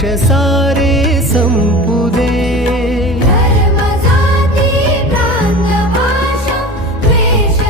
दोष सारे संपूर्ण